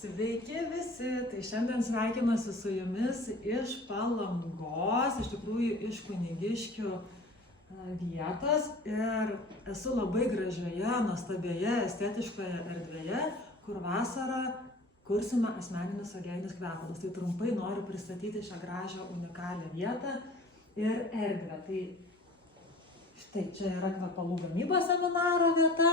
Sveiki visi, tai šiandien sveikinuosi su jumis iš Palangos, iš tikrųjų iš Kunigiškių vietos ir esu labai gražioje, nuostabioje, estetiškoje erdvėje, kur vasarą kursime asmeninius uogieninius kvepalus. Tai trumpai noriu pristatyti šią gražią unikalią vietą ir erdvę. Tai štai čia yra kvepalų gamybos seminaro vieta.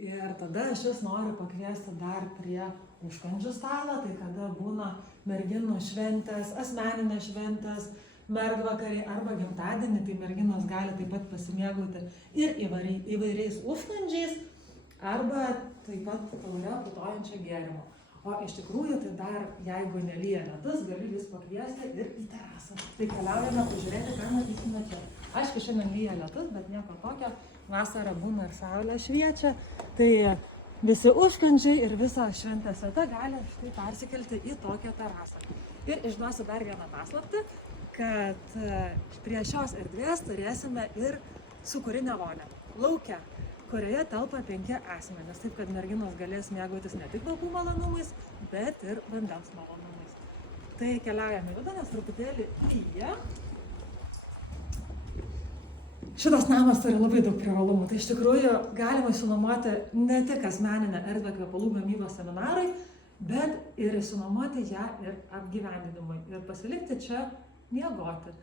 Ir tada aš jūs noriu pakviesti dar prie užkandžių stalo, tai kada būna merginų šventės, asmeninės šventės, mergvakariai arba gimtadienį, tai merginos gali taip pat pasimėgauti ir įvairiais užkandžiais arba taip pat taure putojančio gėrimo. O iš tikrųjų, tai dar, jeigu nelyja lietus, galiu jūs pakviesti ir į terasą. Tai keliaujame pažiūrėti, ką matysime čia. Aišku, šiandien lyja lietus, bet nieko tokio. Vasara būna ir saulė šviečia. Tai visi užkandžiai ir visa šventės vieta gali štai persikelti į tokią terasą. Ir išduosiu dar vieną paslaptį, kad prie šios erdvės turėsime ir sūkurinę vonią lauke, kurioje telpa 5 asmenys, taip kad merginos galės mėgautis ne tik kvapų malonumais, bet ir vandens malonumais. Tai keliaujame vidų, nes truputėlį lyja. Šitas namas turi labai daug privalumų. Tai iš tikrųjų galima išsinuomoti ne tik asmeninę erdvę kvepalų gamybos seminarai, bet ir išsinuomoti ją ir apgyvendinimui ir pasilikti čia miegoti.